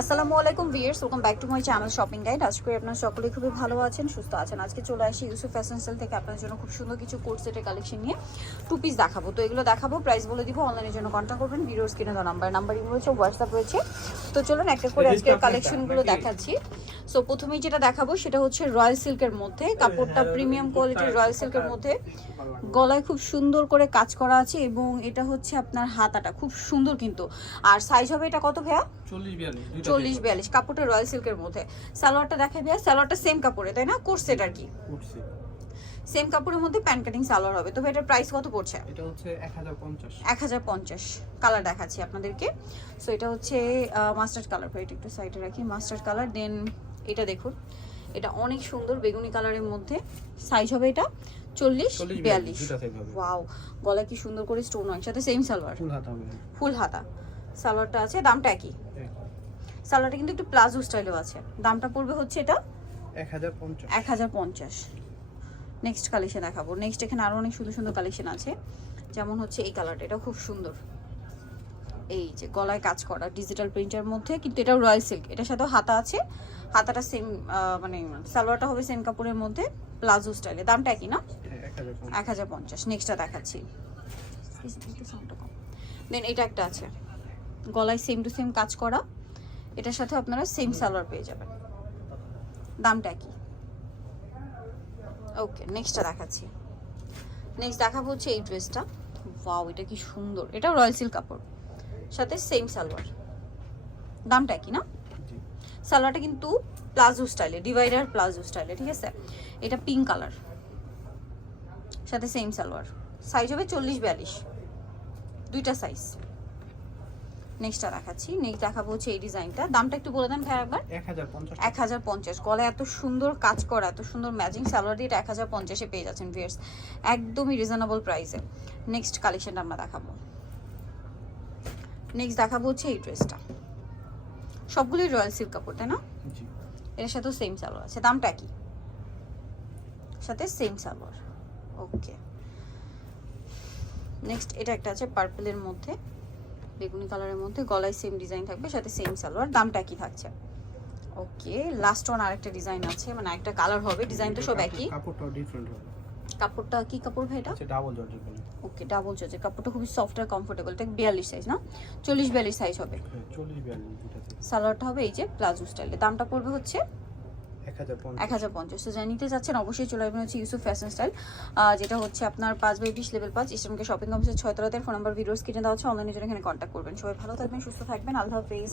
আসসালামু আলাইকুম viewers welcome back to my channel shopping guide. আজকে করে আপনার সকলেই খুবই ভালো আছেন সুস্থ আছেন। আজকে চলে আসি ইউসুফ ফ্যাশন সেল থেকে আপনার জন্য খুব সুন্দর কিছু কোট সেটের কালেকশন নিয়ে টু পিস দেখাবো। তো এগুলো দেখাবো প্রাইস বলে দিব অনলাইনের জন্য কন্ট্যাক্ট করবেন। ভিডিওস কিনে দেওয়া নাম্বার নাম্বার রয়েছে হোয়াটসঅ্যাপ রয়েছে। তো চলুন একটা করে আজকের কালেকশনগুলো দেখাচ্ছি। সো প্রথমেই যেটা দেখাবো সেটা হচ্ছে রয়্যাল সিল্কের মধ্যে। কাপড়টা প্রিমিয়াম কোয়ালিটির রয়্যাল সিল্কের মধ্যে। গলায় খুব সুন্দর করে কাজ করা আছে এবং এটা হচ্ছে আপনার হাতাটা। খুব সুন্দর কিন্তু। আর সাইজ হবে এটা কত ভাইয়া? চল্লিশ বিয়াল্লিশ কাপড়টা রয়্যাল সিল্কের মধ্যে। সালোয়ারটা দেখা ভাইয়া সালোয়ারটা সেম কাপড়ে তাই না? কোর্সেট আর কি। সেম কাপড়ের মধ্যে প্যান্ট কাটিং সালোয়ার হবে। তবে এটার প্রাইস কত পড়ছে? এটা হচ্ছে এক হাজার পঞ্চাশ। এক হাজার পঞ্চাশ। কালার দেখাচ্ছি আপনাদেরকে। সো এটা হচ্ছে মাস্টার্ড কালার এটা একটু সাইডে রাখি। মাস্টার্ড কালার দেন এটা দেখুন। এটা অনেক সুন্দর বেগুনি কালারের মধ্যে। সাইজ হবে এটা চল্লিশ বিয়াল্লিশ। ওয়াও গলায় কি সুন্দর করে স্টোন হয় সাথে সেম সালোয়ার। ফুল হাত ফুল হাতা। সালোয়ারটা আছে দামটা একই। সালোয়ারটা কিন্তু একটু প্লাজো স্টাইলও আছে। দামটা পড়বে হচ্ছে এটা এক হাজার পঞ্চাশ। নেক্সট কালেকশন দেখাবো। নেক্সট এখানে আরও অনেক সুন্দর সুন্দর কালেকশন আছে। যেমন হচ্ছে এই কালারটা এটা খুব সুন্দর। এই যে গলায় কাজ করা ডিজিটাল প্রিন্টের মধ্যে কিন্তু এটা রয়্যাল সিল্ক এটার সাথেও হাতা আছে। হাতাটা সেম মানে সালোয়ারটা হবে সেম কাপড়ের মধ্যে প্লাজো স্টাইলে দামটা একই না? এক হাজার পঞ্চাশ। নেক্সটটা দেখাচ্ছি। দেন এটা একটা আছে। গলায় সেম টু সেম কাজ করা। এটার সাথে আপনারা সেম সালোয়ার পেয়ে যাবেন। দামটা কি ওকে নেক্সটটা দেখাচ্ছি। নেক্সট দেখাবো হচ্ছে এই ড্রেসটা ওয়াও এটা কি সুন্দর। এটা রয়্যাল সিল্ক কাপড়। সাথে সেম সালোয়ার। দামটা কি না? সালোয়ারটা কিন্তু প্লাজো স্টাইলে ডিভাইডার প্লাজো স্টাইলে ঠিক আছে? এটা পিঙ্ক কালার সাথে সেম সালোয়ার। সাইজ হবে চল্লিশ বিয়াল্লিশ। দুইটা সাইজ নেক্সটটা দেখাচ্ছি। নেক্সট দেখাবো হচ্ছে এই ডিজাইনটা দামটা একটু বলে দেন ভাই একবার। এক হাজার পঞ্চাশ গলায় এত সুন্দর কাজ করা এত সুন্দর ম্যাচিং সালোয়ার দিয়ে এটা এক হাজার পঞ্চাশে পেয়ে যাচ্ছেন ভিয়ার্স একদমই রিজনেবল প্রাইসে নেক্সট কালেকশনটা আমরা দেখাবো। নেক্সট দেখাবো হচ্ছে এই ড্রেসটা সবগুলোই রয়্যাল সিল্ক কাপড় তাই না? জি। এর সাথেও সেম সালোয়ার আছে। দামটা কি? সাথে সেম সালোয়ার ওকে নেক্সট এটা একটা আছে পার্পলের মধ্যে। বেগুনি কালারের মধ্যে গলায় সেম ডিজাইন থাকবে সাথে সেম সালোয়ার দামটা কি থাকছে। ওকে লাস্ট ওয়ান আরেকটা ডিজাইন আছে মানে একটা কালার হবে ডিজাইন তো সব একই। কাপড়টাও ডিফারেন্ট হবে। কাপড়টা কি কাপড় ভাই এটা? ডাবল জর্জের বলে ওকে ডাবল চার্জের কাপড়টা খুবই সফট আর কমফোর্টেবল এটা বিয়াল্লিশ সাইজ না? চল্লিশ বিয়াল্লিশ সাইজ হবে। হ্যাঁ চল্লিশ বিয়াল্লিশ দুইটা থেকে সালোয়ারটা হবে এই যে প্লাজো স্টাইলে দামটা পড়বে হচ্ছে এক হাজার পঞ্চাশ। তো যা নিতে যাচ্ছেন, অবশ্যই চলে আসবেন হচ্ছে ইউসুফ ফ্যাশন স্টাইল যেটা হচ্ছে আপনার পাঁচ বাই বিশ লেভেল পাঁচ ইস্টার্নকে শপিং কমপ্লেক্সের ছয় তলাতে ফোন নাম্বার ভিডিওস কিনে দেওয়া হচ্ছে অনলাইনে জন্য এখানে কন্ট্যাক্ট করবেন। সবাই ভালো থাকবেন, সুস্থ থাকবেন। আল্লাহ হাফিজ।